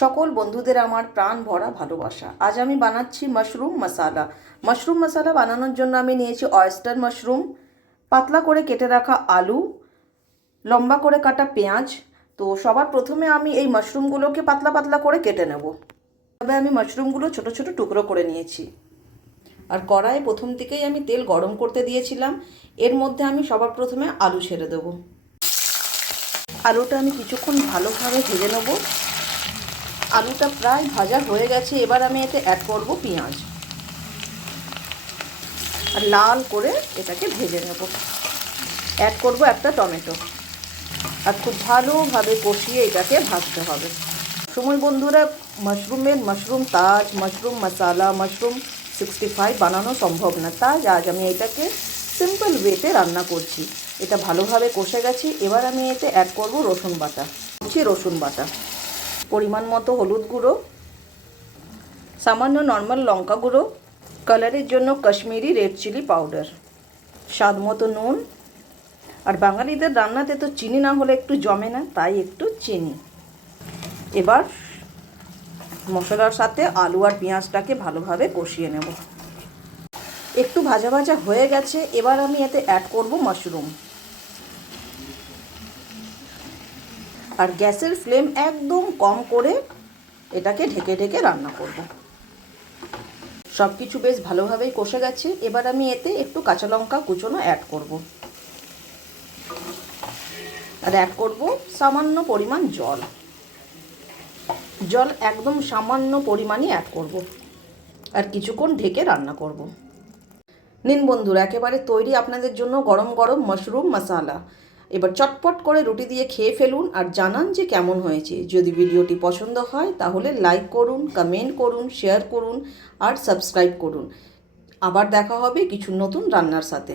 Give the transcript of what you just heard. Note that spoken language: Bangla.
সকল বন্ধুদের আমার প্রাণ ভরা ভালোবাসা। আজ আমি বানাচ্ছি মাশরুম মশালা। মাশরুম মশালা বানানোর জন্য আমি নিয়েছি অয়েস্টার মাশরুম, পাতলা করে কেটে রাখা আলু, লম্বা করে কাটা পেঁয়াজ। তো সবার প্রথমে আমি এই মাশরুমগুলোকে পাতলা পাতলা করে কেটে নেব। তবে আমি মাশরুমগুলো ছোট ছোট টুকরো করে নিয়েছি। আর কড়াইয়ে প্রথম থেকেই আমি তেল গরম করতে দিয়েছিলাম। এর মধ্যে আমি সবার প্রথমে আলু ছেড়ে দেবো। আলুটা আমি কিছুক্ষণ ভালোভাবে ভেজে নেব। আলুটা প্রায় ভাজা হয়ে গেছে। এবার আমি এতে অ্যাড করব পেঁয়াজ, আর লাল করে এটাকে ভেজে নেব। অ্যাড করব একটা টমেটো, আর খুব ভালোভাবে কষিয়ে এটাকে ভাজতে হবে। সময় বন্ধুরা, মাশরুম তাজ, মাশরুম মশালা, মাশরুম 65 বানানো সম্ভব না, তাই আজ আমি এটাকে সিম্পল ওয়েতে রান্না করছি। এটা ভালোভাবে কষে গেছে। এবার আমি এতে অ্যাড করব রসুন বাটা, পরিমাণ মতো হলুদ গুঁড়ো, সামান্য নর্মাল লঙ্কা গুঁড়ো, কালারের জন্য কাশ্মীরি রেড চিলি পাউডার, স্বাদ মতো নুন। আর বাঙালিদের রান্নাতে তো চিনি না হলে একটু জমে না, তাই একটু চিনি। এবার মশলার সাথে আলু আর পেঁয়াজটাকে ভালোভাবে কষিয়ে নেব। একটু ভাজা ভাজা হয়ে গেছে। এবার আমি এতে অ্যাড করব মাশরুম, আর গ্যাসের ফ্লেম একদম কম করে এটাকে ঢেকে ঢেকে রান্না করব। সব কিছু বেশ ভালোভাবেই কষে গেছে। এবার আমি এতে একটু কাঁচা লঙ্কা কুচোনো অ্যাড করব, আর অ্যাড করব সামান্য পরিমাণ জল একদম সামান্য পরিমাণই অ্যাড করব, আর কিছুক্ষণ ঢেকে রান্না করব। নিন বন্ধুরা, একেবারে তৈরি আপনাদের জন্য গরম গরম মাশরুম মশালা। এবার চটপট করে রুটি দিয়ে খেয়ে ফেলুন আর জানান যে কেমন হয়েছে। যদি ভিডিওটি পছন্দ হয় তাহলে লাইক করুন, কমেন্ট করুন, শেয়ার করুন আর সাবস্ক্রাইব করুন। আবার দেখা হবে কিছু নতুন রান্নার সাথে।